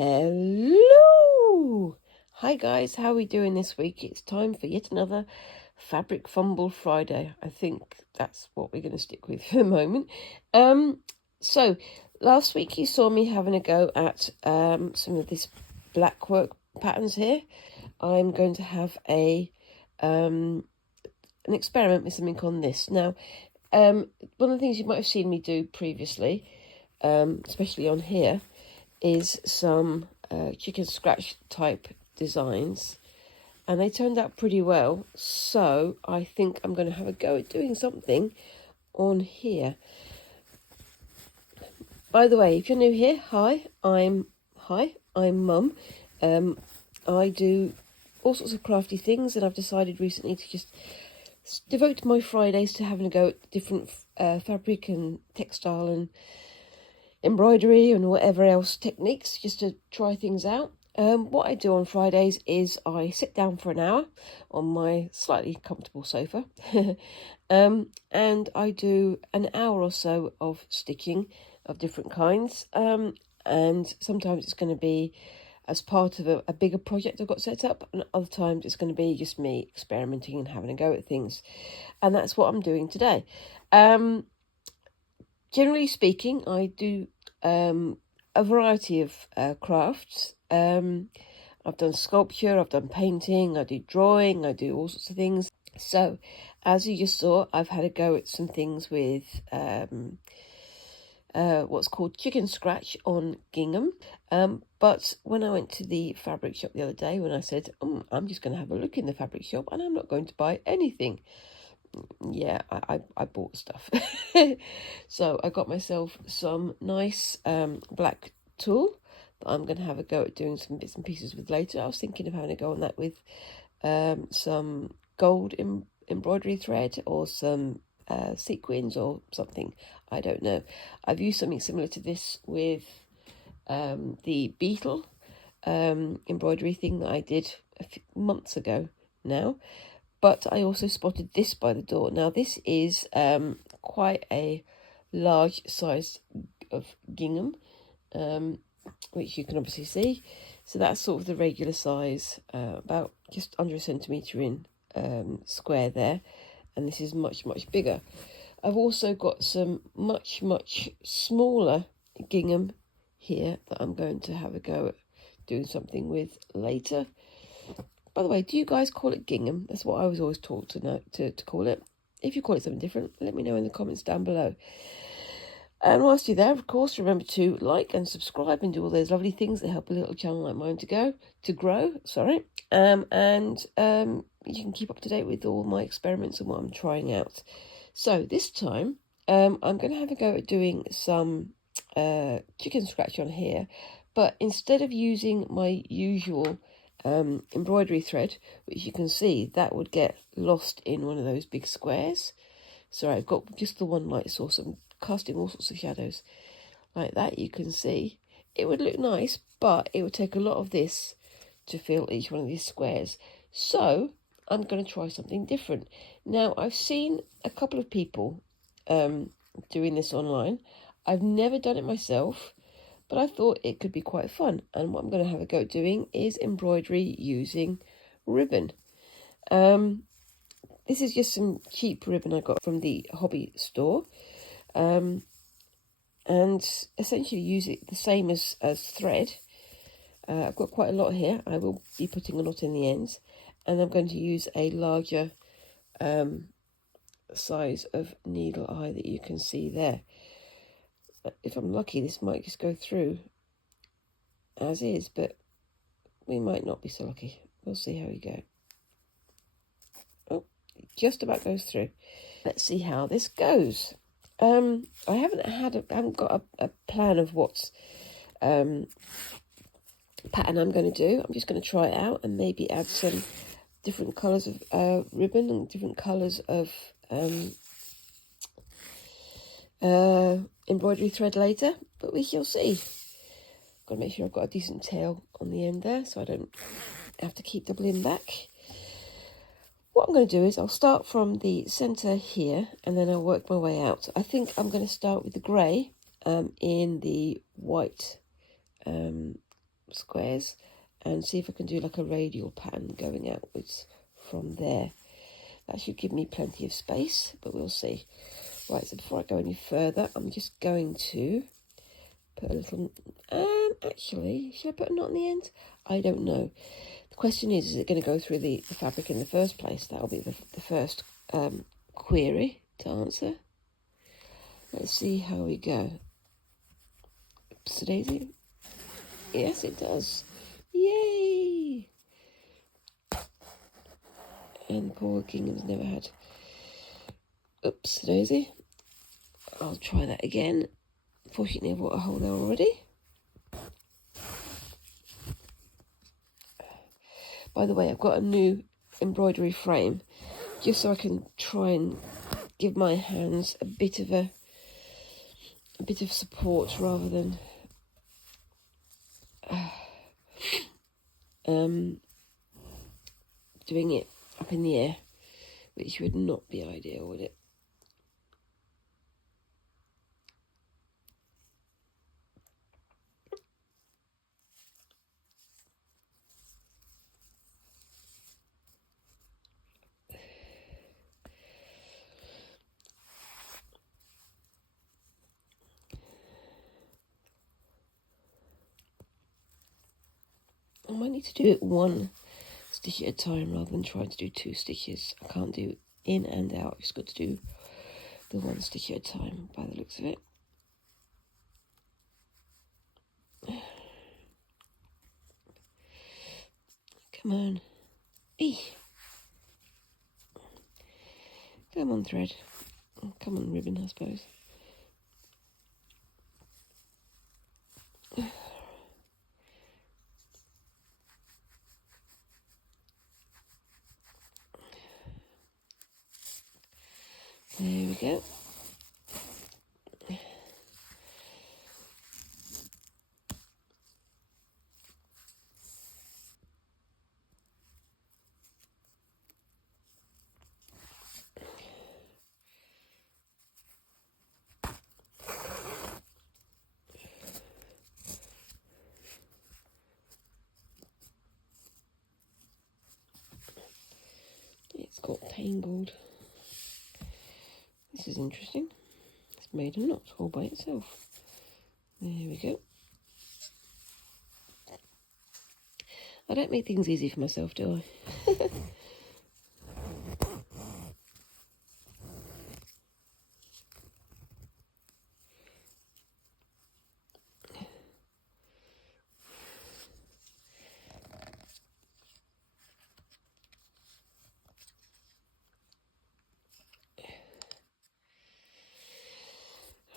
Hello! Hi guys, how are we doing this week? It's time for yet another Fabric Fumble Friday. I think that's what we're going to stick with for the moment. So last week you saw me having a go at some of this black work patterns here. I'm going to have an experiment with something on this. Now, one of the things you might have seen me do previously, especially on here, is some chicken scratch type designs, and they turned out pretty well, so I think I'm going to have a go at doing something on here. By the way, if you're new here, I'm Mum. I do all sorts of crafty things, and I've decided recently to just devote my Fridays to having a go at different fabric and textile and embroidery and whatever else techniques, just to try things out. What I do on Fridays is I sit down for an hour on my slightly comfortable sofa and I do an hour or so of stitching of different kinds, and sometimes it's going to be as part of a bigger project I've got set up, and other times it's going to be just me experimenting and having a go at things, and that's what I'm doing today. Generally speaking, I do a variety of crafts. I've done sculpture, I've done painting, I do drawing, I do all sorts of things. So, as you just saw, I've had a go at some things with what's called chicken scratch on gingham. But when I went to the fabric shop the other day, when I said, I'm just going to have a look in the fabric shop and I'm not going to buy anything, yeah, I bought stuff. So I got myself some nice black tulle that I'm going to have a go at doing some bits and pieces with later. I was thinking of having a go on that with some gold embroidery thread or some sequins or something. I don't know. I've used something similar to this with the beetle embroidery thing that I did a few months ago now. But I also spotted this by the door. Now, this is quite a large size of gingham, which you can obviously see. So that's sort of the regular size, about just under a centimetre in square there. And this is much, much bigger. I've also got some much, much smaller gingham here that I'm going to have a go at doing something with later. By the way, do you guys call it gingham? That's what I was always taught to call it. If you call it something different, let me know in the comments down below. And whilst you're there, of course, remember to like and subscribe and do all those lovely things that help a little channel like mine to grow. And you can keep up to date with all my experiments and what I'm trying out. So this time, I'm going to have a go at doing some chicken scratch on here, but instead of using my usual embroidery thread, which you can see that would get lost in one of those big squares. So I've got just the one light source. I'm casting all sorts of shadows like that. You can see it would look nice, but it would take a lot of this to fill each one of these squares. So I'm going to try something different. Now, I've seen a couple of people doing this online. I've never done it myself, but I thought it could be quite fun. And what I'm going to have a go at doing is embroidery using ribbon. This is just some cheap ribbon I got from the hobby store. And essentially use it the same as thread. I've got quite a lot here. I will be putting a lot in the ends. And I'm going to use a larger size of needle eye that you can see there. If I'm lucky, this might just go through as is, but we might not be so lucky. We'll see how we go. Oh, it just about goes through. Let's see how this goes. I haven't got a plan of what pattern I'm going to do. I'm just going to try it out and maybe add some different colours of ribbon and different colours of embroidery thread later, but we shall see. Got to make sure I've got a decent tail on the end there so I don't have to keep doubling back. What I'm going to do is I'll start from the centre here and then I'll work my way out. I think I'm going to start with the grey in the white squares and see if I can do like a radial pattern going outwards from there. That should give me plenty of space, but we'll see. Right, so before I go any further, I'm just going to put a little... actually, should I put a knot in the end? I don't know. The question is it going to go through the fabric in the first place? That'll be the first query to answer. Let's see how we go. Oops, daisy. Yes, it does. Yay! And poor Gingham's never had... Oops, daisy. I'll try that again. Fortunately, I've got a hole there already. By the way, I've got a new embroidery frame, just so I can try and give my hands a bit of support rather than doing it up in the air, which would not be ideal, would it? I might need to do it one stitch at a time rather than trying to do 2 stitches. I can't do in and out. I've just got to do the 1 stitch at a time by the looks of it. Come on. Eee. Come on, thread. Come on, ribbon, I suppose. There we go. It's got tangled. This is interesting. It's made a knot all by itself. There we go. I don't make things easy for myself, do I?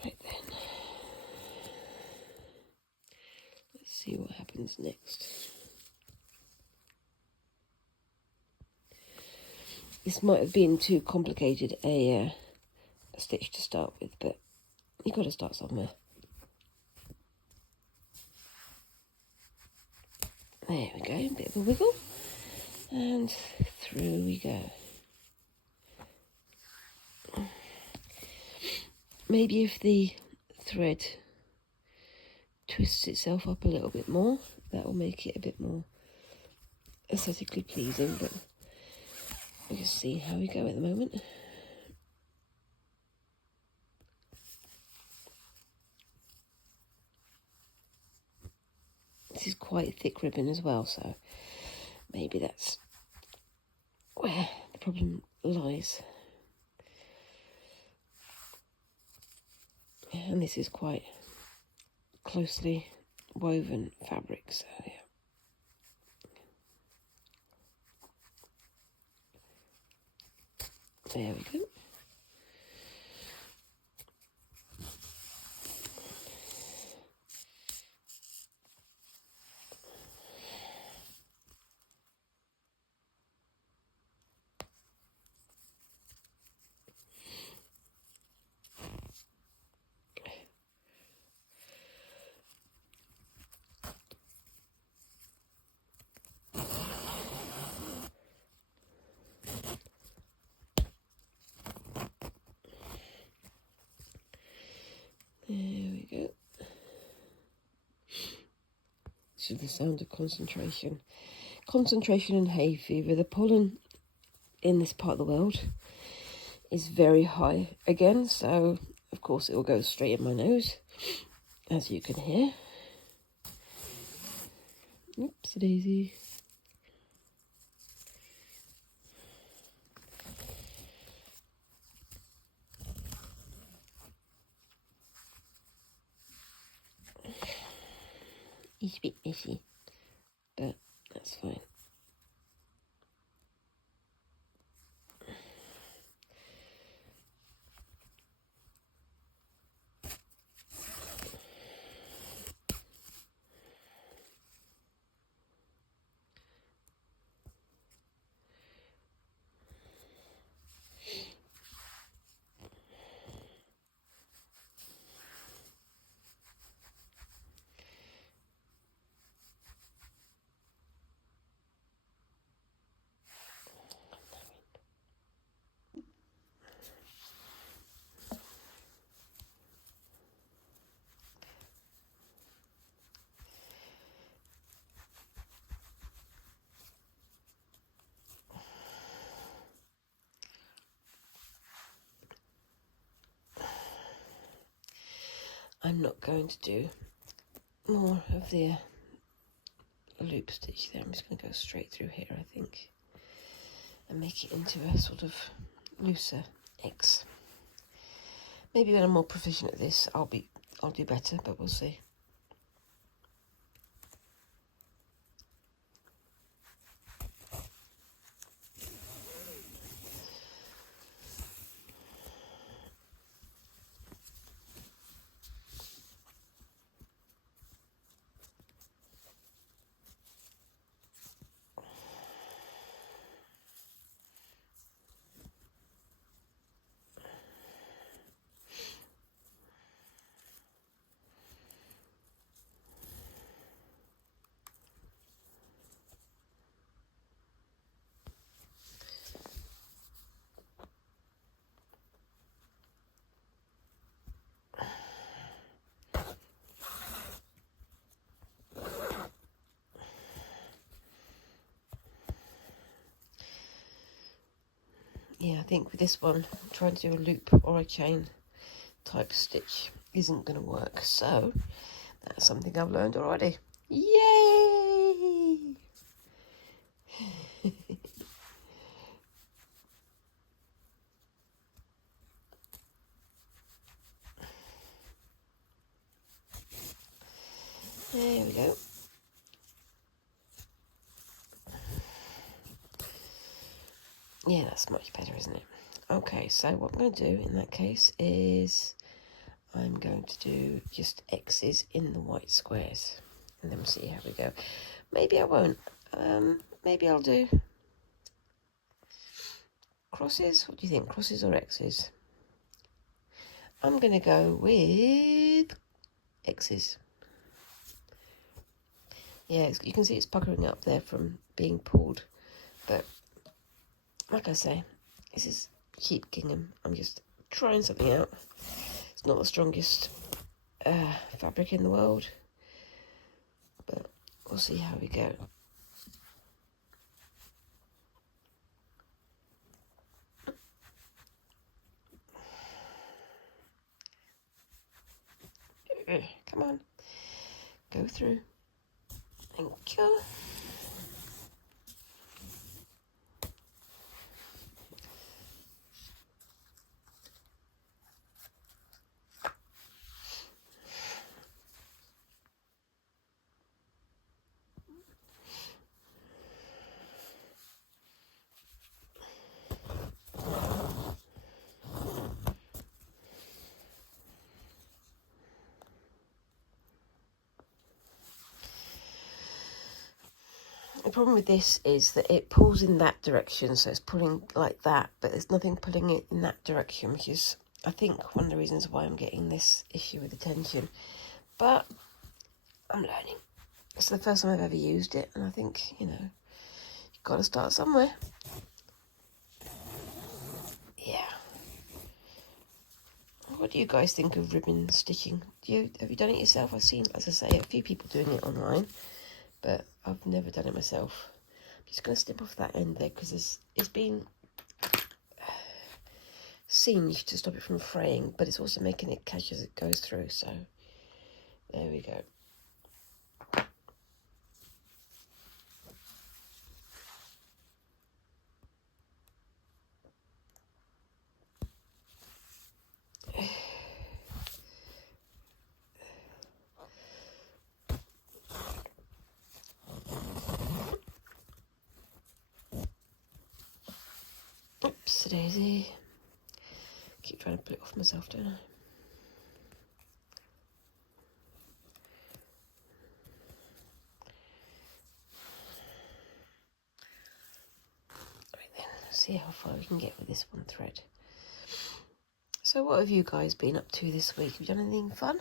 Right then. Let's see what happens next. This might have been too complicated a stitch to start with, but you've got to start somewhere. There we go, a bit of a wiggle, and through we go. Maybe if the thread twists itself up a little bit more, that will make it a bit more aesthetically pleasing, but we'll just see how we go at the moment. This is quite thick ribbon as well, so maybe that's where the problem lies. And this is quite closely woven fabric, so yeah. There we go. This is the sound of concentration. Concentration and hay fever. The pollen in this part of the world is very high again, so of course it will go straight in my nose, as you can hear. Oopsie daisy. It's a bit messy, but that's fine. I'm not going to do more of the loop stitch there. I'm just going to go straight through here, I think, and make it into a sort of looser X. Maybe when I'm more proficient at this, I'll do better, but we'll see. Yeah, I think with this one, trying to do a loop or a chain type stitch isn't going to work. So that's something I've learned already. Yay! There we go. Yeah, that's much better, isn't it? Okay, so what I'm going to do in that case is I'm going to do just X's in the white squares, and then we'll see how we go. Maybe I won't. Maybe I'll do crosses. What do you think, crosses or X's? I'm going to go with X's. Yeah, you can see it's puckering up there from being pulled, but like I say, this is cheap gingham. I'm just trying something out. It's not the strongest fabric in the world, but we'll see how we go. Come on, go through. Thank you. The problem with this is that it pulls in that direction, so it's pulling like that, but there's nothing pulling it in that direction, which is, I think, one of the reasons why I'm getting this issue with the tension. But I'm learning. It's the first time I've ever used it, and I think, you know, you've got to start somewhere. Yeah. What do you guys think of ribbon stitching? Have you done it yourself? I've seen, as I say, a few people doing it online. but I've never done it myself. I'm just going to snip off that end there because it's been singed to stop it from fraying, but it's also making it catch as it goes through, so there we go. Oops, daisy. Keep trying to pull it off myself, don't I? Right then, let's see how far we can get with this one thread. So what have you guys been up to this week? Have you done anything fun?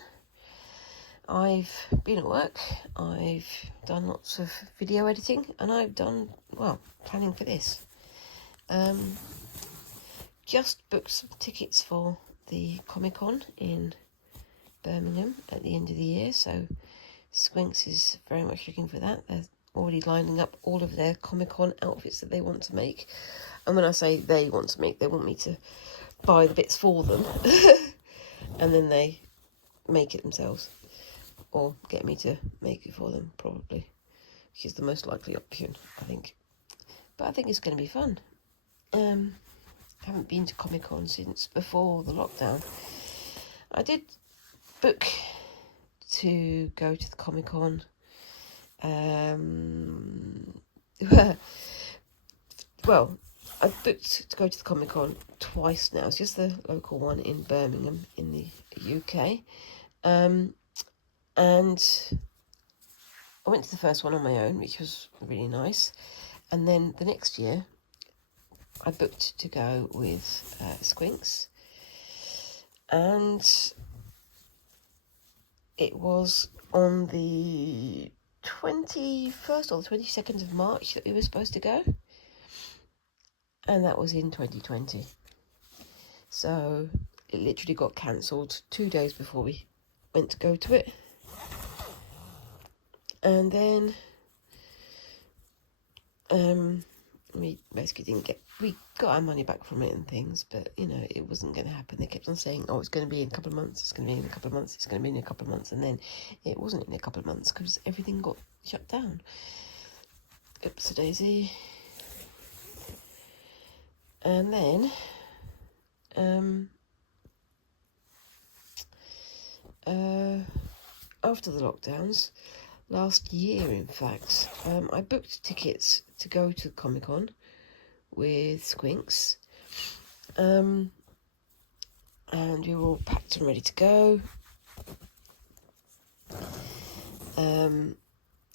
I've been at work, I've done lots of video editing, and I've done, well, planning for this. Just booked some tickets for the Comic-Con in Birmingham at the end of the year, so Squinks is very much looking for that. They're already lining up all of their Comic-Con outfits that they want to make. And when I say they want to make, they want me to buy the bits for them and then they make it themselves, or get me to make it for them, probably, which is the most likely option, I think. But I think it's going to be fun. Haven't been to Comic-Con since before the lockdown. I did book to go to the Comic-Con. Well, I've booked to go to the Comic-Con twice now. It's just the local one in Birmingham in the UK. And I went to the first one on my own, which was really nice. And then the next year, I booked to go with Squinks. And it was on the 21st or the 22nd of March that we were supposed to go. And that was in 2020. So it literally got cancelled 2 days before we went to go to it. And then we basically we got our money back from it and things, but you know, it wasn't going to happen. They kept on saying, oh, it's going to be in a couple of months, it's going to be in a couple of months, it's going to be in a couple of months, and then it wasn't in a couple of months because everything got shut down. Oops, daisy. And then after the lockdowns, last year in fact, I booked tickets to go to Comic-Con with Squinks, and we were all packed and ready to go, and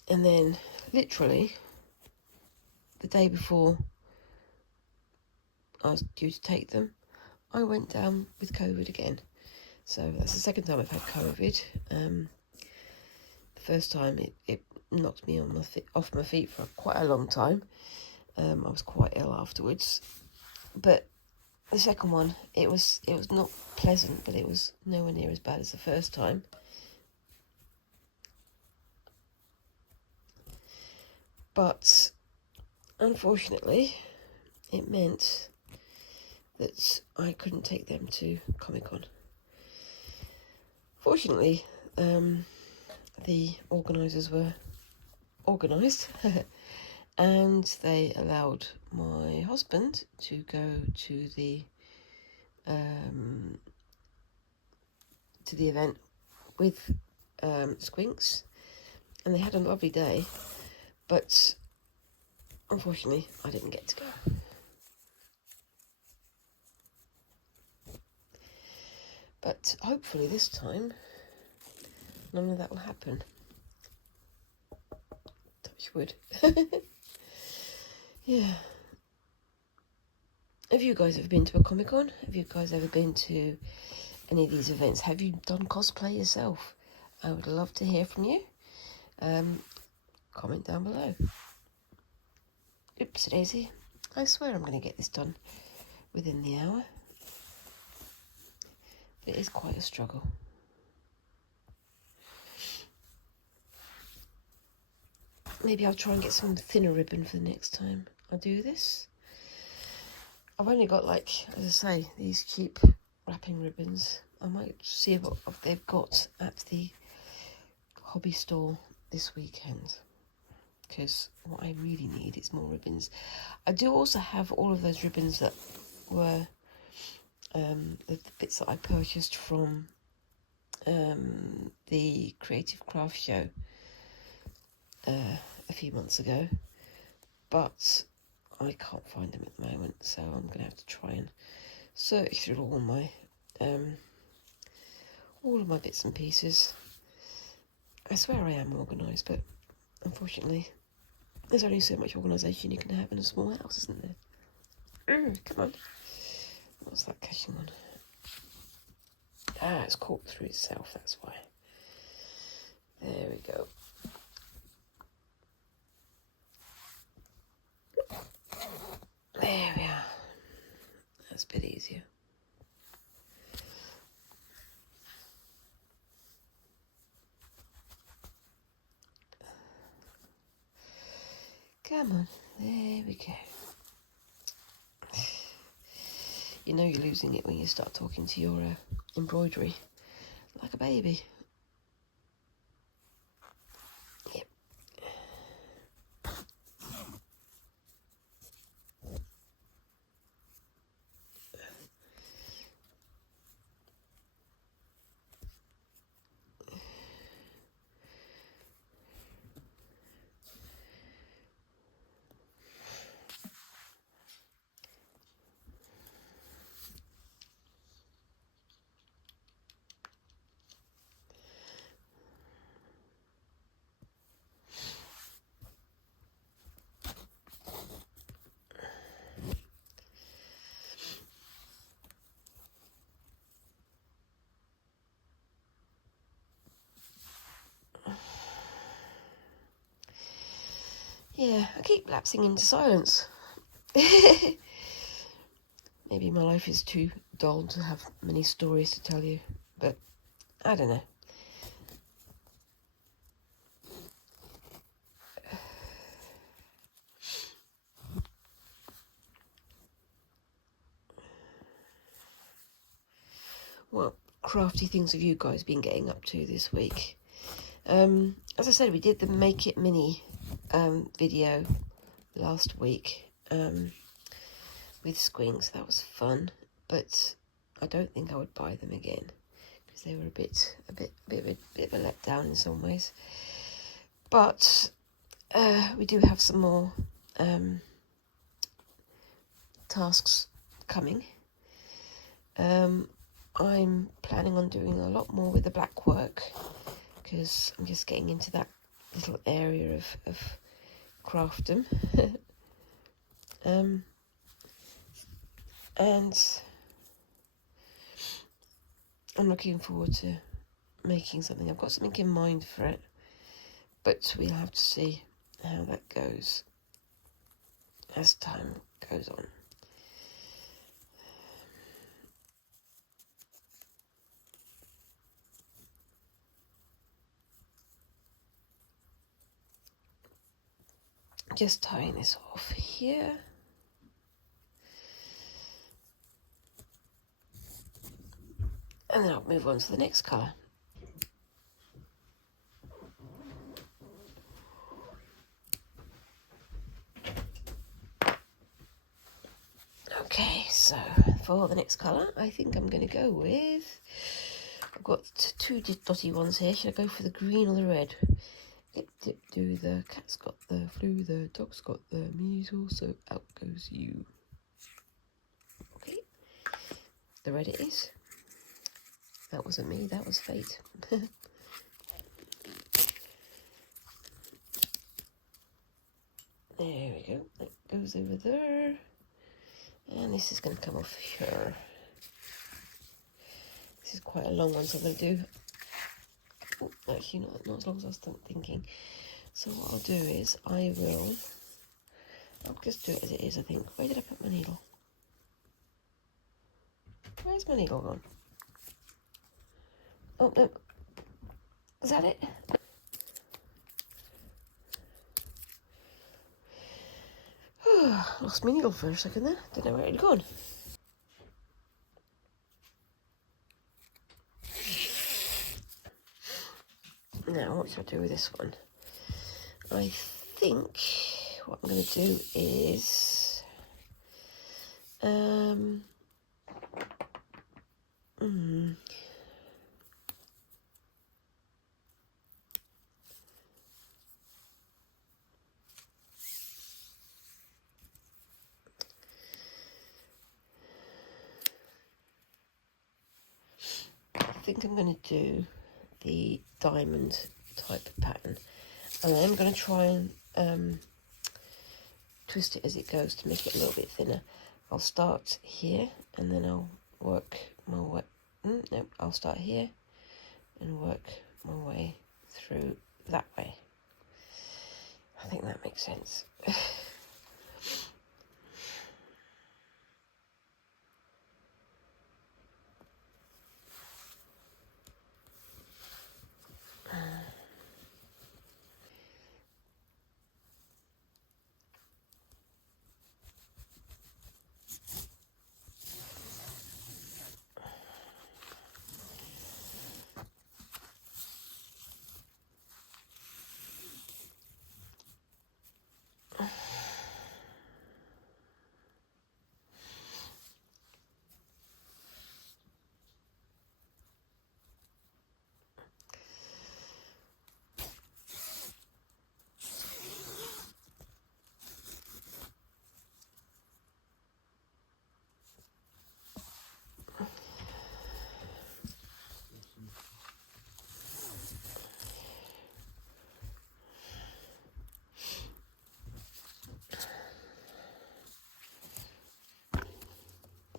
then literally the day before I was due to take them, I went down with COVID again. So that's the second time I've had COVID. The first time it knocked me off my feet for quite a long time. I was quite ill afterwards. But the second one, it was not pleasant, but it was nowhere near as bad as the first time. But unfortunately, it meant that I couldn't take them to Comic-Con. Fortunately, the organisers were organised and they allowed my husband to go to the event with Squinks, and they had a lovely day, but unfortunately I didn't get to go. But hopefully this time none of that will happen. Touch wood. Yeah. Have you guys ever been to a Comic-Con? Have you guys ever been to any of these events? Have you done cosplay yourself? I would love to hear from you. Comment down below. Oops, daisy. I swear I'm going to get this done within the hour. It is quite a struggle. maybe I'll try and get some thinner ribbon for the next time I do this. I've only got, like, as I say, these cheap wrapping ribbons. I might see what they've got at the hobby store this weekend, because what I really need is more ribbons. I do also have all of those ribbons that were the bits that I purchased from the Creative Craft Show a few months ago, but I can't find them at the moment, so I'm going to have to try and search through all of my bits and pieces. I swear I am organised, but unfortunately there's only so much organisation you can have in a small house, isn't there? Come on. What's that catching on? Ah, it's caught through itself, that's why. There we go. There we are. That's a bit easier. Come on, there we go. You know you're losing it when you start talking to your embroidery like a baby. Yep. Yeah, I keep lapsing into silence. Maybe my life is too dull to have many stories to tell you, but I don't know. What crafty things have you guys been getting up to this week? As I said, we did the Make It Mini video last week with squings. That was fun, but I don't think I would buy them again because they were a bit of a letdown in some ways. But we do have some more tasks coming. I'm planning on doing a lot more with the black work because I'm just getting into that little area of craftdom. And I'm looking forward to making something. I've got something in mind for it, but we'll have to see how that goes as time goes on. Just tying this off here. And then I'll move on to the next colour. Okay, so for the next colour, I think I'm going to go with... I've got two dotty ones here. Should I go for the green or the red? Dip, dip, do. The cat's got the flu, the dog's got the measles, so out goes you. Okay, the red it is. That wasn't me, that was fate. There we go, that goes over there. And this is going to come off here. This is quite a long one, so I'm going to do... Oh, actually, not as long as I was thinking. So what I'll do is I'll just do it as it is, I think. Where did I put my needle? Where's my needle gone? Oh, no. Is that it? Lost my needle for a second there. Didn't know where it had gone. Now, what should I do with this one? I think what I'm going to do is I think I'm going to do the diamond type pattern, and I'm going to try and twist it as it goes to make it a little bit thinner. I'll start here and then I'll work my way. No, I'll start here and work my way through that way. I think that makes sense.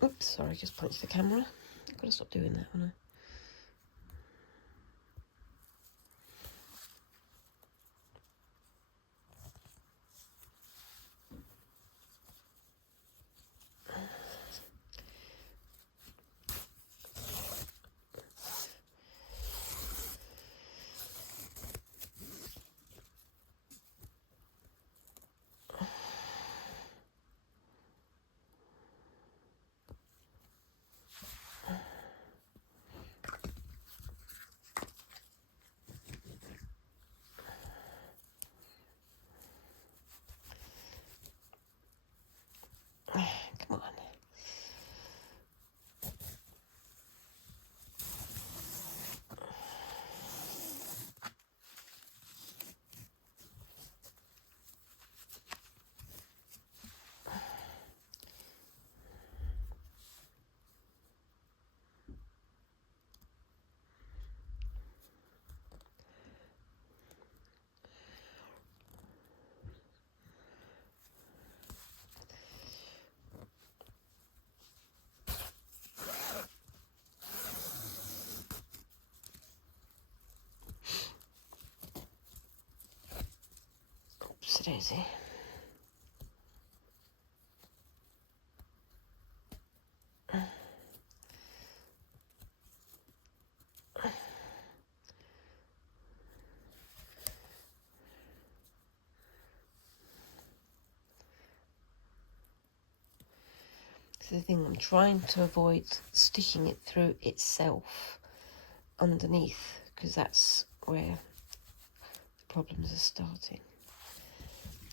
Oops, sorry, just punched the camera. I've got to stop doing that, haven't I? Come on. Oops, daisy. So the thing, I'm trying to avoid stitching it through itself underneath, because that's where the problems are starting,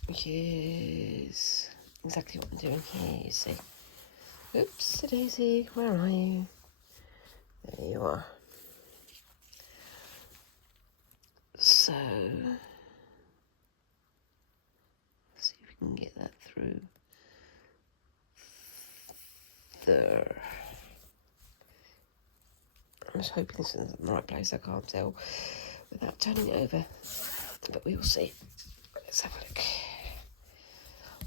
which is exactly what I'm doing here, you see. Oops, daisy, where are you? There you are. So, let's see if we can get that through there. I'm just hoping this is in the right place, I can't tell without turning it over, but we will see. Let's have a look.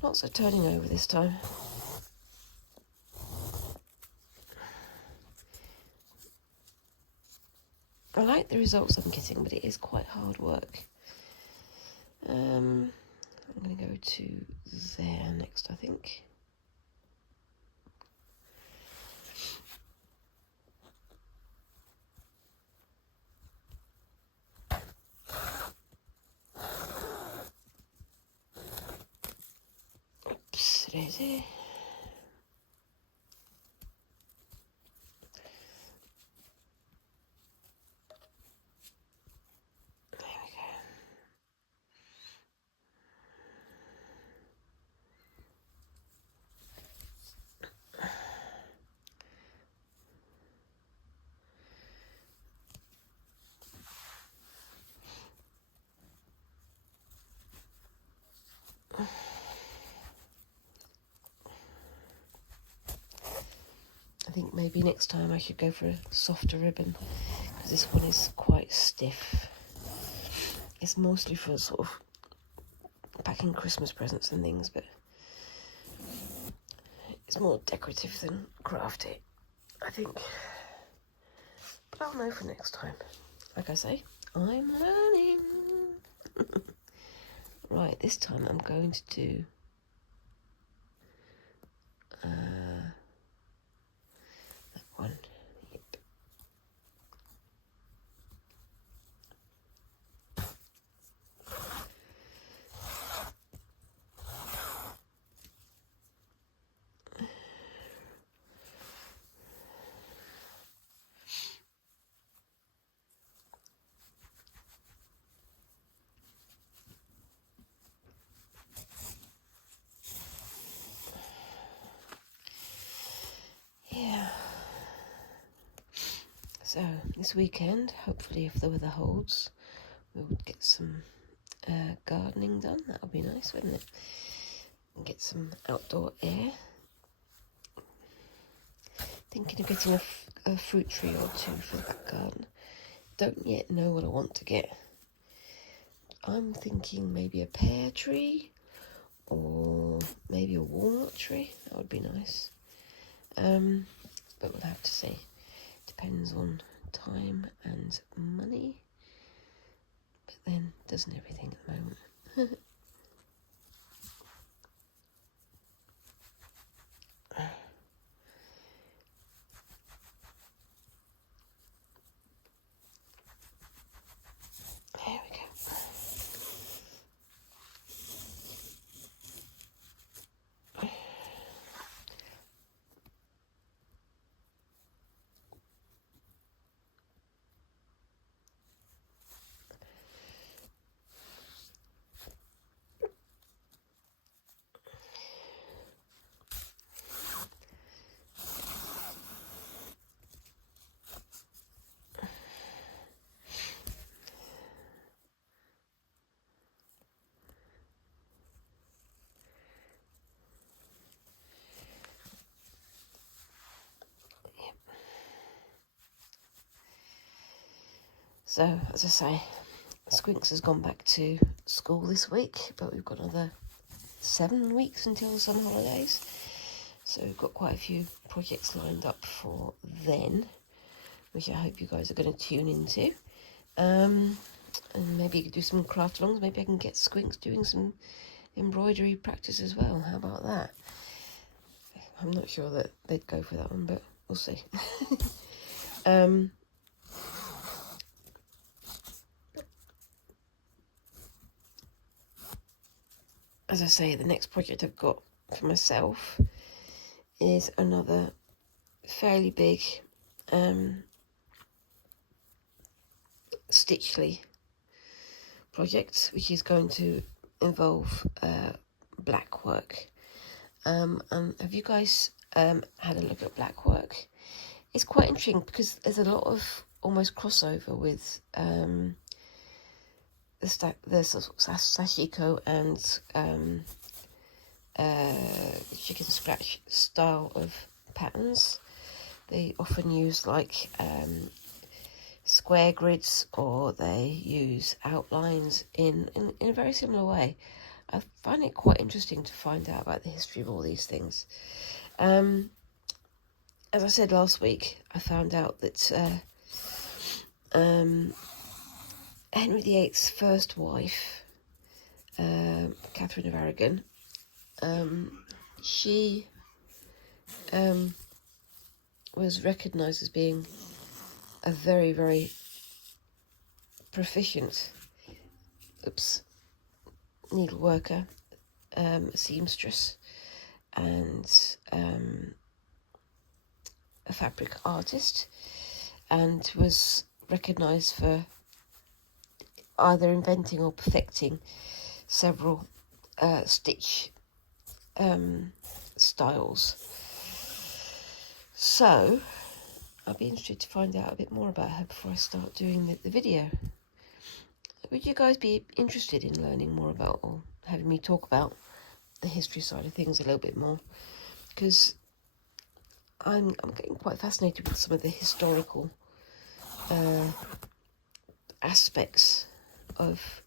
Lots of turning over this time. I like the results I'm getting, but it is quite hard work. I'm going to go to there next, I think. Oops, daisy. There we go. I think maybe next time I should go for a softer ribbon, because this one is quite stiff. It's mostly for sort of packing Christmas presents and things, but it's more decorative than crafty, I think. But I'll know for next time. Like I say, I'm learning. Right, this time I'm going to do that one. Yep. Yeah. So this weekend, hopefully if the weather holds, we'll get some gardening done. That would be nice, wouldn't it? And get some outdoor air. Thinking of getting a fruit tree or two for the back garden. Don't yet know what I want to get. I'm thinking maybe a pear tree or maybe a walnut tree. That would be nice. But we'll have to see. Depends on time and money. But then, doesn't everything at the moment? There we go. So, as I say, Squinks has gone back to school this week, but we've got another 7 weeks until the summer holidays. So we've got quite a few projects lined up for then, which I hope you guys are going to tune into. And maybe you could do some craft alongs. Maybe I can get Squinks doing some embroidery practice as well. How about that? I'm not sure that they'd go for that one, but we'll see. As I say, the next project I've got for myself is another fairly big stitchily project, which is going to involve black work. And have you guys had a look at black work? It's quite interesting because there's a lot of almost crossover with the sashiko and chickenscratch style of patterns. They often use like square grids, or they use outlines in a very similar way. I find it quite interesting to find out about the history of all these things. As I said last week, I found out that Henry VIII's first wife, Catherine of Aragon, she was recognised as being a very, very proficient needle worker, seamstress, and a fabric artist, and was recognised for either inventing or perfecting several stitch styles. So I'll be interested to find out a bit more about her before I start doing the video. Would you guys be interested in learning more about, or having me talk about, the history side of things a little bit more? Because I'm getting quite fascinated with some of the historical aspects of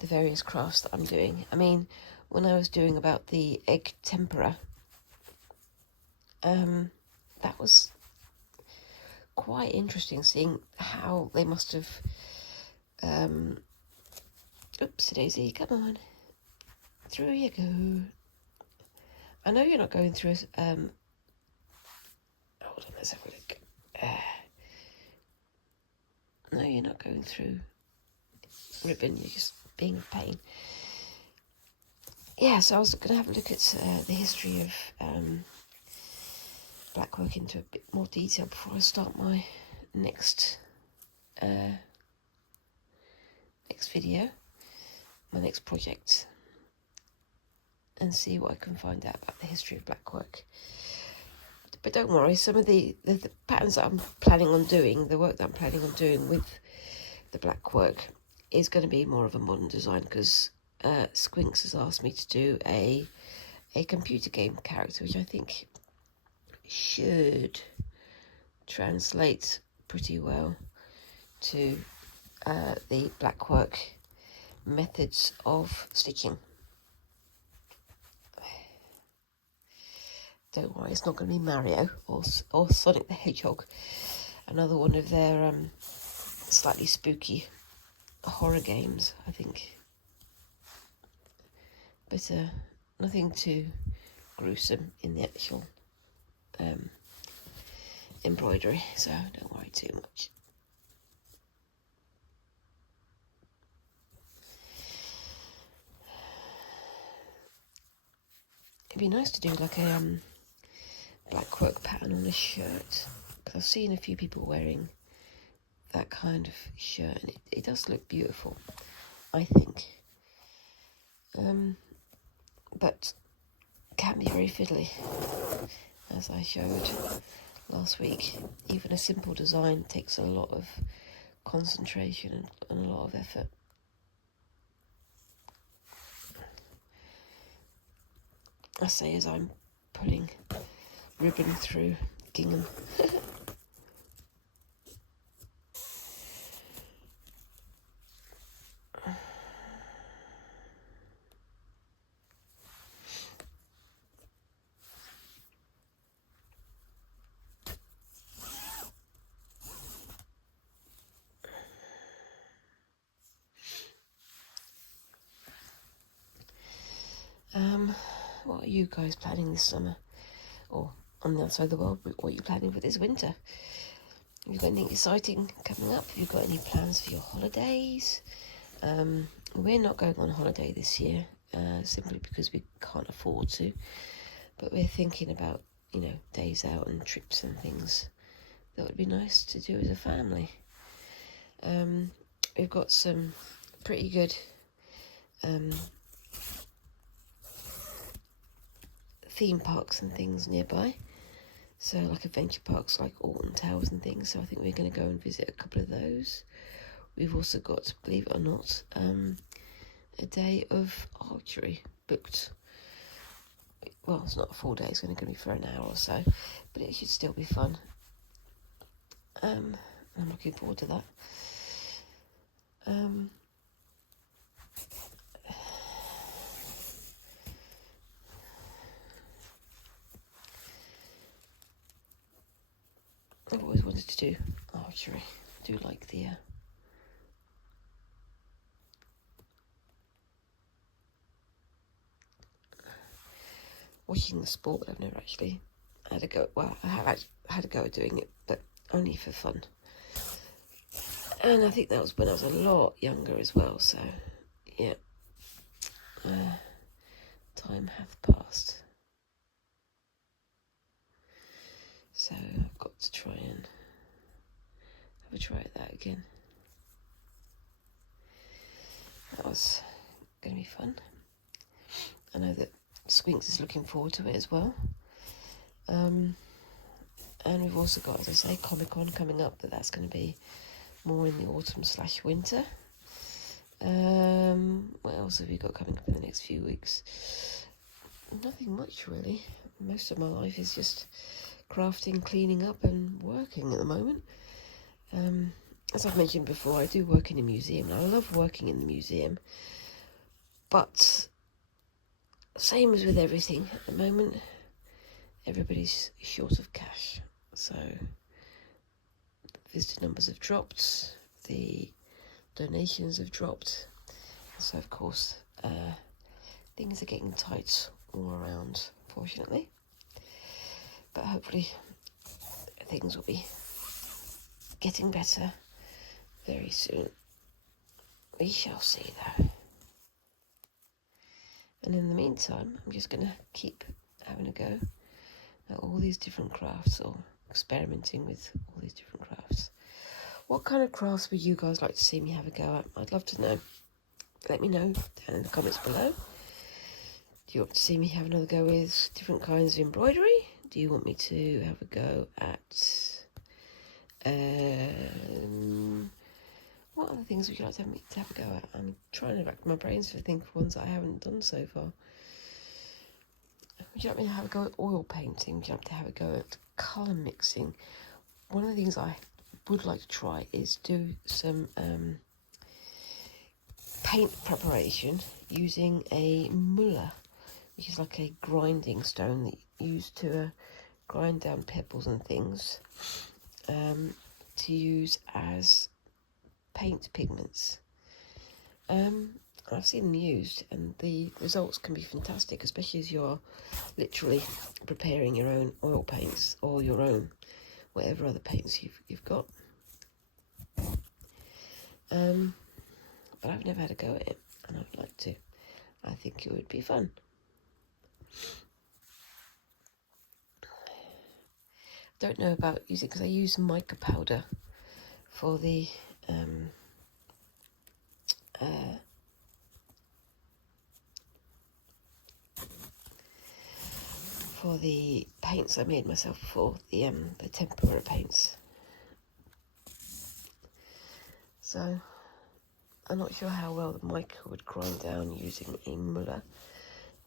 the various crafts that I'm doing. I mean, when I was doing about the egg tempera, that was quite interesting, seeing how they must have oops daisy, come on, through you go. I know you're not going through hold on, let's have a look. No, you're not going through ribbon, you're just being a pain. Yeah, so I was going to have a look at the history of blackwork into a bit more detail before I start my next video, my next project, and see what I can find out about the history of blackwork. But don't worry, some of the patterns that I'm planning on doing, the work that I'm planning on doing with the blackwork, is going to be more of a modern design, because Squinks has asked me to do a computer game character, which I think should translate pretty well to the blackwork methods of stitching. Don't worry, it's not going to be Mario or Sonic the Hedgehog, another one of their slightly spooky horror games, I think. But nothing too gruesome in the actual embroidery, so don't worry too much. It'd be nice to do like a blackwork pattern on a shirt, because I've seen a few people wearing that kind of shirt, and it does look beautiful, I think. But can be very fiddly, as I showed last week. Even a simple design takes a lot of concentration and a lot of effort. I say as I'm pulling ribbon through gingham. What are you guys planning this summer? Or on the other side of the world, what are you planning for this winter? Have you got anything exciting coming up? Have you got any plans for your holidays? We're not going on holiday this year, simply because we can't afford to. But we're thinking about, days out and trips and things that would be nice to do as a family. We've got some pretty good theme parks and things nearby, so like adventure parks like Alton Towers and things, so I think we're going to go and visit a couple of those. We've also got, believe it or not, a day of archery booked. Well, it's not a full day, it's going to be for an hour or so, but it should still be fun. I'm looking forward to that. I've always wanted to do archery. I do like the watching the sport, but I've never actually had a go. Well, I have had a go at doing it, but only for fun. And I think that was when I was a lot younger as well, so yeah. Time hath passed. So I've got to try and have a try at that again. That was going to be fun. I know that Squinks is looking forward to it as well. And we've also got, as I say, Comic-Con coming up, but that's going to be more in the autumn/winter. What else have we got coming up in the next few weeks? Nothing much, really. Most of my life is just crafting, cleaning up and working at the moment. As I've mentioned before, I do work in a museum, and I love working in the museum. But same as with everything at the moment, everybody's short of cash. So the visitor numbers have dropped, the donations have dropped. So of course, things are getting tight all around, fortunately. But hopefully things will be getting better very soon. We shall see though. And in the meantime, I'm just going to keep having a go at all these different crafts, or experimenting with all these different crafts. What kind of crafts would you guys like to see me have a go at? I'd love to know. Let me know down in the comments below. Do you want to see me have another go with different kinds of embroidery? Do you want me to have a go at... what other things would you like to have me to have a go at? I'm trying to rack my brains to think of ones that I haven't done so far. Would you like me to have a go at oil painting? Would you like to have a go at colour mixing? One of the things I would like to try is do some paint preparation using a muller, which is like a grinding stone that you use to grind down pebbles and things, to use as paint pigments. I've seen them used, and the results can be fantastic, especially as you're literally preparing your own oil paints or your own whatever other paints you've got. But I've never had a go at it, and I would like to. I think it would be fun. Don't know about using, because I use mica powder for the paints I made myself before, the tempera paints. So I'm not sure how well the mica would grind down using a muller,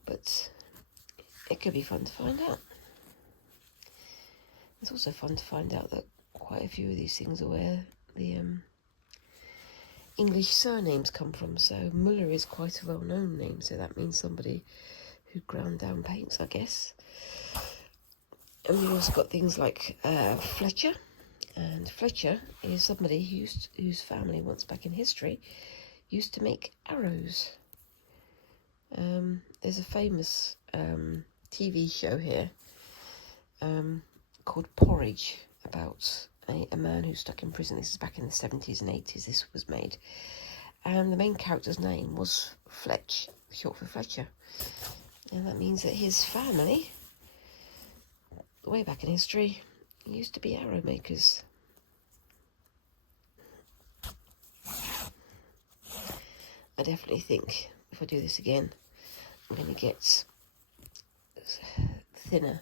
but it could be fun to find out. It's also fun to find out that quite a few of these things are where the English surnames come from. So Muller is quite a well-known name, so that means somebody who ground down paints, I guess. And we've also got things like Fletcher, and Fletcher is somebody whose family once back in history used to make arrows. There's a famous TV show here called Porridge, about a man who's stuck in prison. This is back in the 70s and 80s this was made, and the main character's name was Fletch, short for Fletcher, and that means that his family, way back in history, used to be arrow makers. I definitely think if I do this again, I'm going to get thinner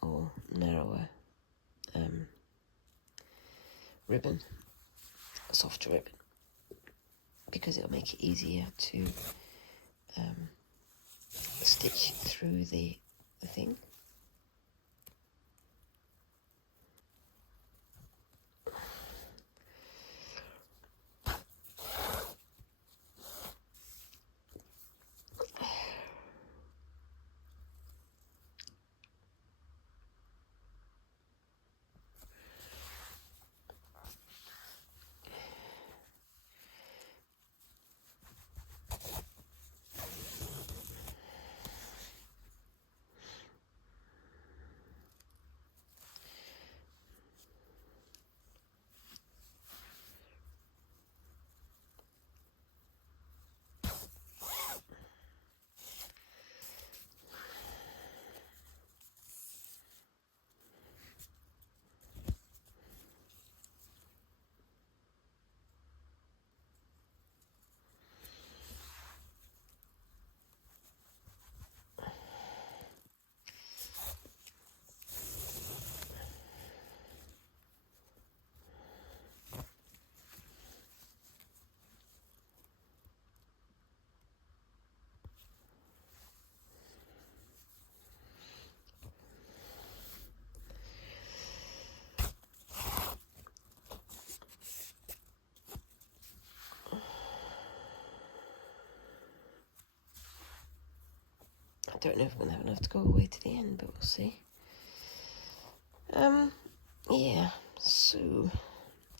or narrower ribbon, softer ribbon, because it'll make it easier to stitch through the thing. don't know if I'm going to have enough to go all the way to the end, but we'll see. Yeah, so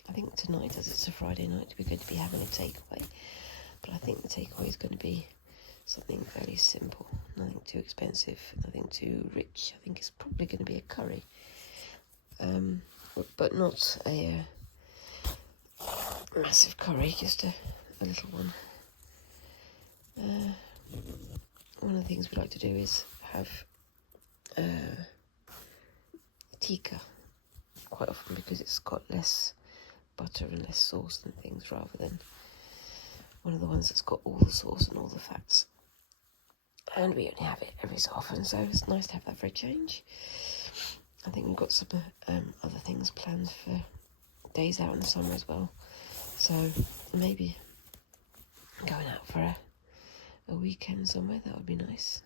I think tonight, as it's a Friday night, we're going to be having a takeaway. But I think the takeaway is going to be something very simple, nothing too expensive, nothing too rich. I think it's probably going to be a curry, but not a massive curry, just a little one. One of the things we like to do is have tikka quite often, because it's got less butter and less sauce and things, rather than one of the ones that's got all the sauce and all the fats. And we only have it every so often, so it's nice to have that for a change. I think we've got some other things planned for days out in the summer as well, so maybe going out for a weekend somewhere, that would be nice.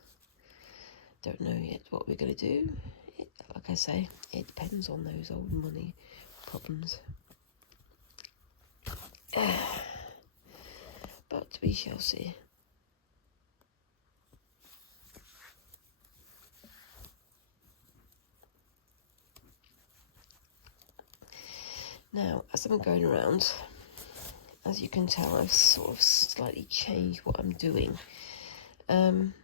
Don't know yet what we're going to do. Like I say, it depends on those old money problems. But we shall see. Now, as I'm going around, as you can tell, I've sort of slightly changed what I'm doing. On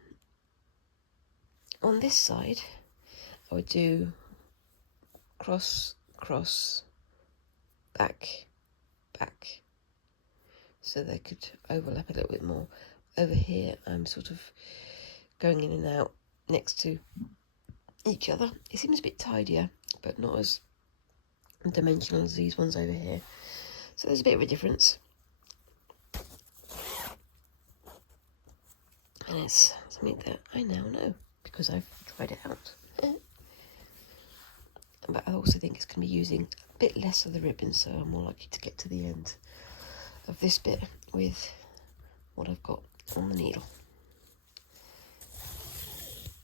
this side, I would do cross, cross, back, back, so they could overlap a little bit more. Over here, I'm sort of going in and out next to each other. It seems a bit tidier, but not as dimensional as these ones over here. So there's a bit of a difference. And it's something that I now know, because I've tried it out. But I also think it's going to be using a bit less of the ribbon, so I'm more likely to get to the end of this bit with what I've got on the needle,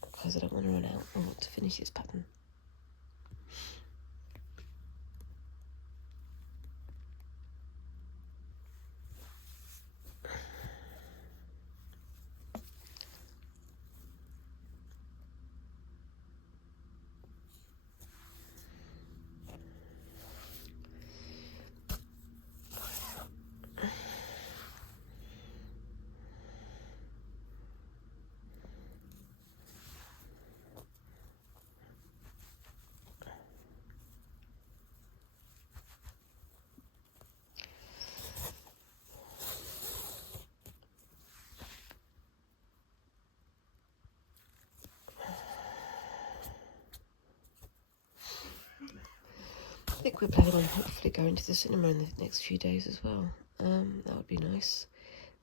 because I don't want to run out. I want to finish this pattern. I think we're planning on hopefully going to the cinema in the next few days as well. That would be nice.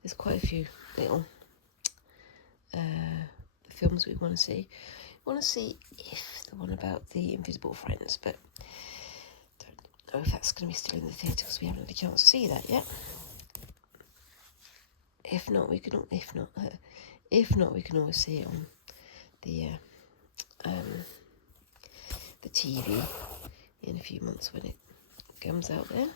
There's quite a few little films we want to see. We want to see if the one about the invisible friends, but don't know if that's going to be still in the theatre, because we haven't had a chance to see that yet. If not, we can always see it on the TV in a few months when it comes out there.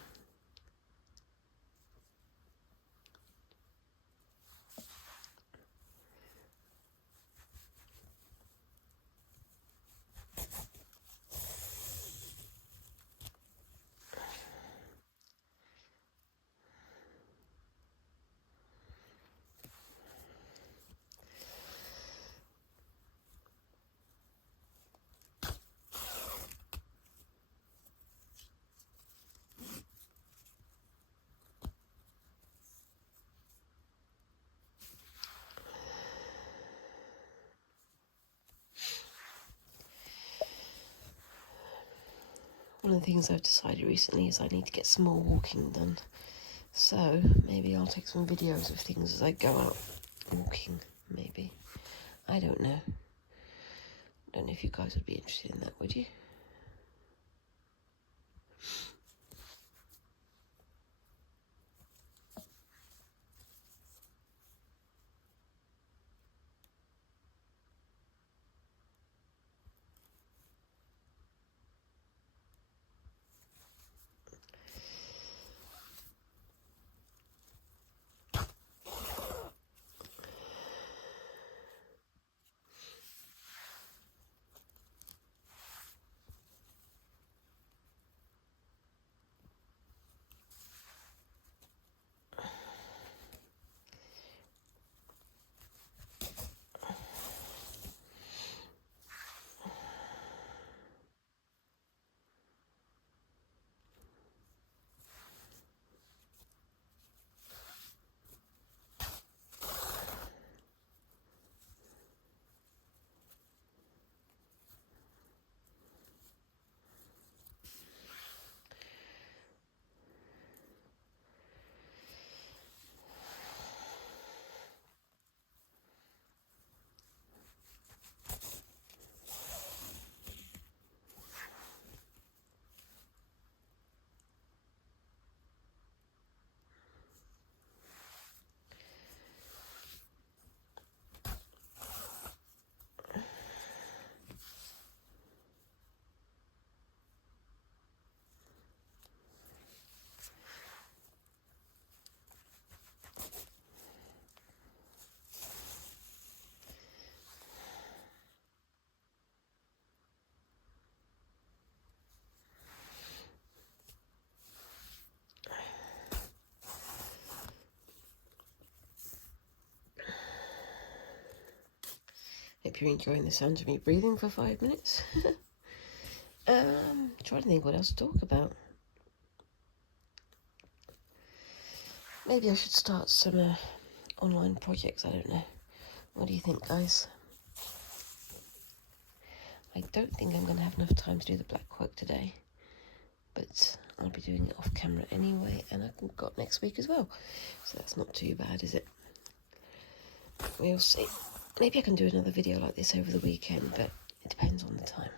One of the things I've decided recently is I need to get some more walking done. So maybe I'll take some videos of things as I go out walking, maybe. I don't know. Don't know if you guys would be interested in that, would you? hope you're enjoying the sound of me breathing for 5 minutes. Trying to think what else to talk about. Maybe I should start some online projects, I don't know. What do you think, guys? I don't think I'm going to have enough time to do the black work today, but I'll be doing it off camera anyway, and I've got next week as well, so that's not too bad, is it? We'll see. Maybe I can do another video like this over the weekend, but it depends on the time.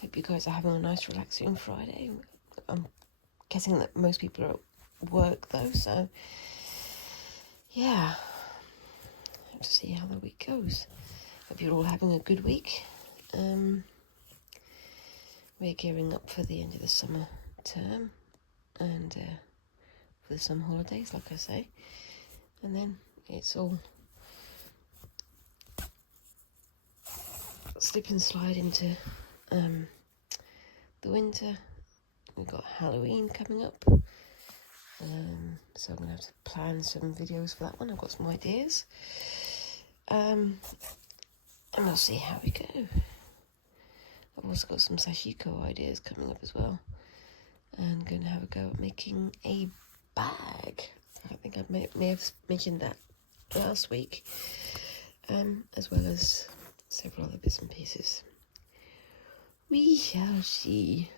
Hope you guys are having a nice relaxing Friday. I'm guessing that most people are at work though, so yeah, have to see how the week goes. Hope you're all having a good week. We're gearing up for the end of the summer term and for the summer holidays, like I say, and then it's all slip and slide into the winter. We've got Halloween coming up, so I'm going to have to plan some videos for that one. I've got some ideas, and we'll see how we go. I've also got some sashiko ideas coming up as well, and going to have a go at making a bag. I think I may have mentioned that last week, as well as several other bits and pieces. We shall see.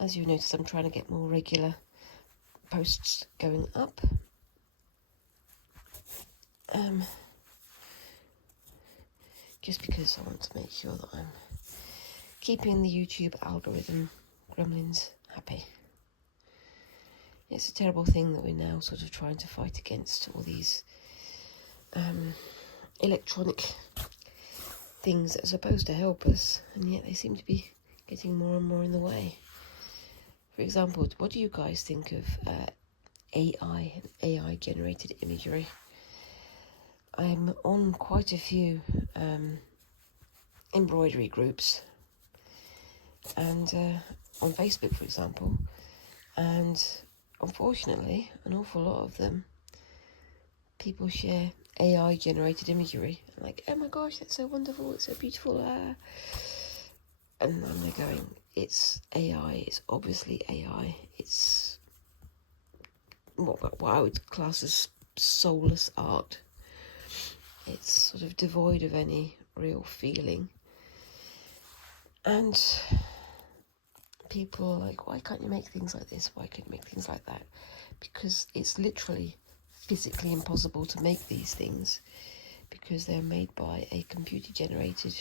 As you notice, I'm trying to get more regular posts going up. Just because I want to make sure that I'm keeping the YouTube algorithm gremlins happy. It's a terrible thing that we're now sort of trying to fight against all these electronic things that are supposed to help us, and yet they seem to be getting more and more in the way. For example, what do you guys think of AI and AI generated imagery? I'm on quite a few embroidery groups, and on Facebook, for example, and unfortunately an awful lot of them, people share AI generated imagery, like, oh my gosh, that's so wonderful, it's so beautiful, and I'm there going, it's AI, it's obviously AI, it's what I would class as soulless art. It's sort of devoid of any real feeling, and people are like, why can't you make things like this, why can't you make things like that? Because it's literally physically impossible to make these things, because they're made by a computer generated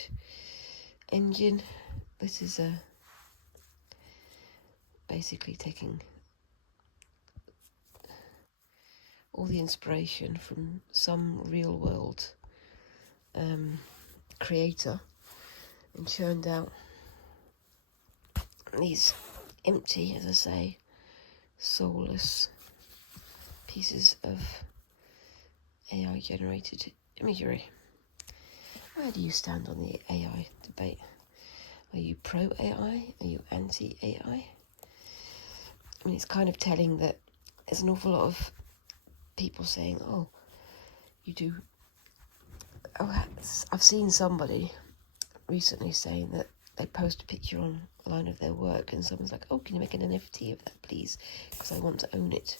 engine. This is basically taking all the inspiration from some real world creator and churned out these empty, as I say, soulless pieces of AI generated imagery. Where do you stand on the AI debate? Are you pro AI? Are you anti AI? I mean, it's kind of telling that there's an awful lot of people saying, oh, you do. Oh, I've seen somebody recently saying that they post a picture online of their work, and someone's like, "Oh, can you make an NFT of that, please? Because I want to own it."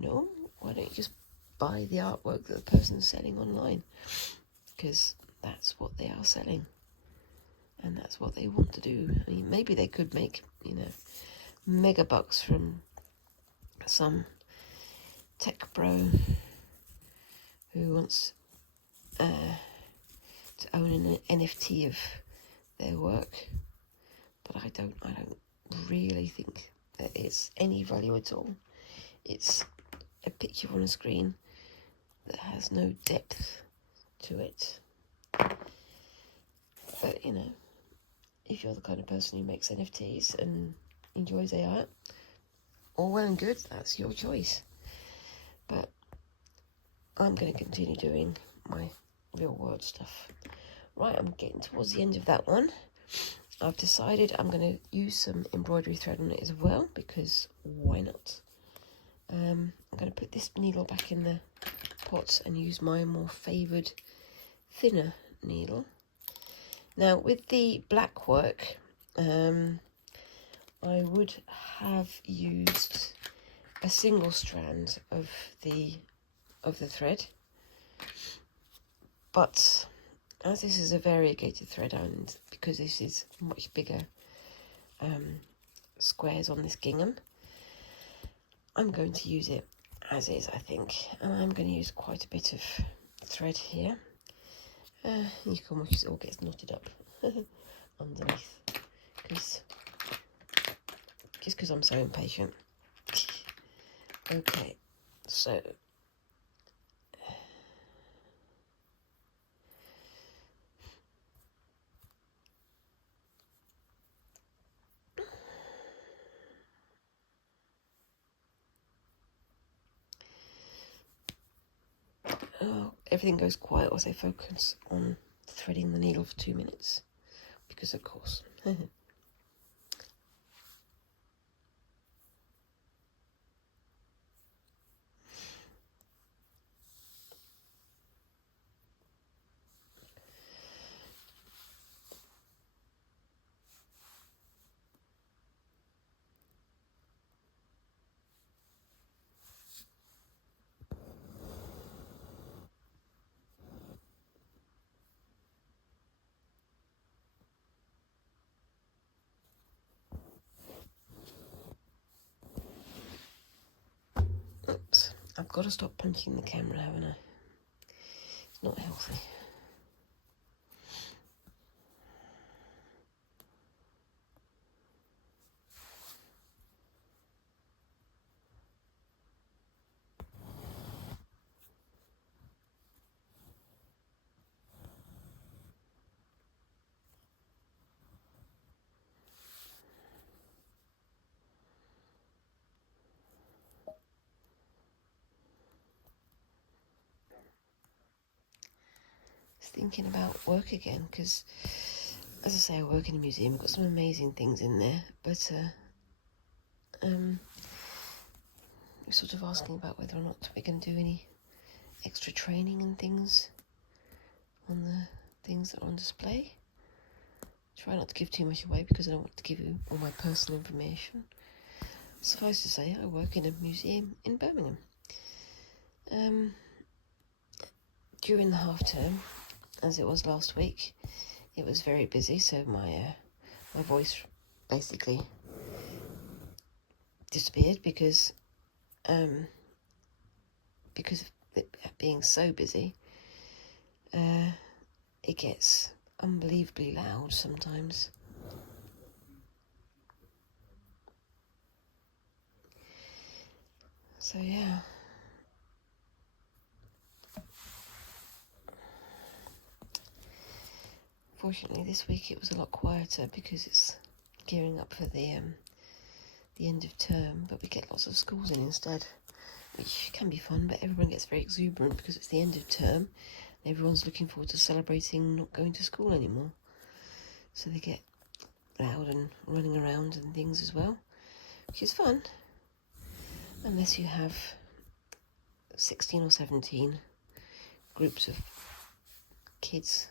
No, why don't you just buy the artwork that the person's selling online? Because that's what they are selling, and that's what they want to do. I mean, maybe they could make, mega bucks from some tech bro who wants to own an NFT of their work, but I don't really think that it's any value at all. It's a picture on a screen that has no depth to it. But if you're the kind of person who makes NFTs and enjoys their art, all well and good, that's your choice. But I'm going to continue doing my real world stuff. Right, I'm getting towards the end of that one. I've decided I'm going to use some embroidery thread on it as well, because why not? I'm going to put this needle back in the pot and use my more favoured thinner needle. Now, with the black work, I would have used a single strand of the thread, but as this is a variegated thread, and because this is much bigger squares on this gingham, I'm going to use it as is, I think, and I'm going to use quite a bit of thread here. You can watch it all gets knotted up underneath, just because I'm so impatient. Okay, so everything goes quiet as I focus on threading the needle for 2 minutes, because of course. Oops, I've got to stop punching the camera, haven't I? It's not healthy. Thinking about work again, because as I say, I work in a museum. I've got some amazing things in there, but you're sort of asking about whether or not we're going to do any extra training and things on the things that are on display. Try not to give too much away, because I don't want to give you all my personal information. Suffice to say, I work in a museum in Birmingham. During the half term, as it was last week, it was very busy, so my voice basically disappeared because of it being so busy. It gets unbelievably loud sometimes. So yeah. Fortunately, this week it was a lot quieter because it's gearing up for the end of term, but we get lots of schools in instead, which can be fun, but everyone gets very exuberant because it's the end of term and everyone's looking forward to celebrating not going to school anymore. So they get loud and running around and things as well, which is fun, unless you have 16 or 17 groups of kids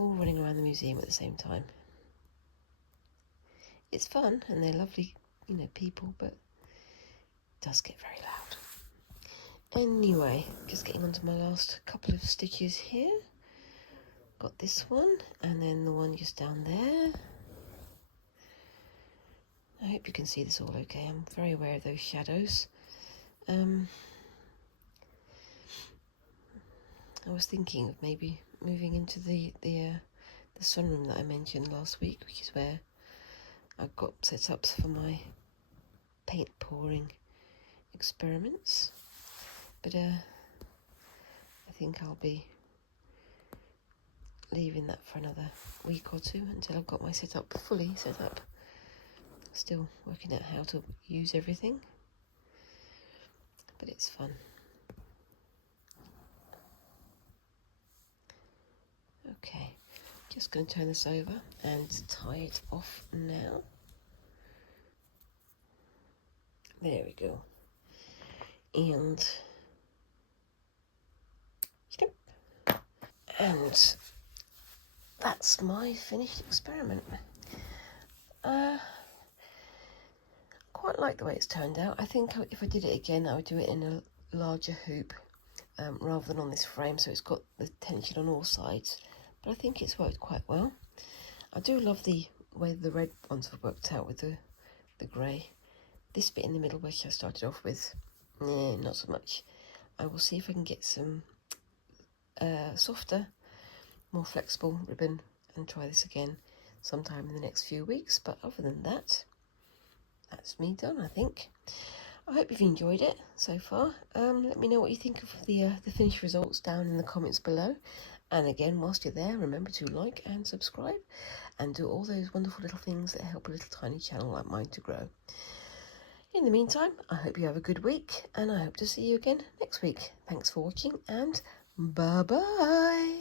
all running around the museum at the same time. It's fun and they're lovely, people, but it does get very loud. Anyway, just getting onto my last couple of stitches here. Got this one and then the one just down there. I hope you can see this all okay. I'm very aware of those shadows. I was thinking of maybe moving into the sunroom that I mentioned last week, which is where I've got setups for my paint pouring experiments. But I think I'll be leaving that for another week or two until I've got my setup fully set up. Still working out how to use everything, but it's fun. Okay, just going to turn this over and tie it off now. There we go. And that's my finished experiment. Quite like the way it's turned out. I think if I did it again, I would do it in a larger hoop rather than on this frame, so it's got the tension on all sides. But I think it's worked quite well. I do love the way the red ones have worked out with the grey. This bit in the middle, which I started off with, not so much. I will see if I can get some softer, more flexible ribbon and try this again sometime in the next few weeks. But other than that, that's me done, I think. I hope you've enjoyed it so far. Let me know what you think of the finished results down in the comments below. And again, whilst you're there, remember to like and subscribe and do all those wonderful little things that help a little tiny channel like mine to grow. In the meantime, I hope you have a good week and I hope to see you again next week. Thanks for watching and bye-bye.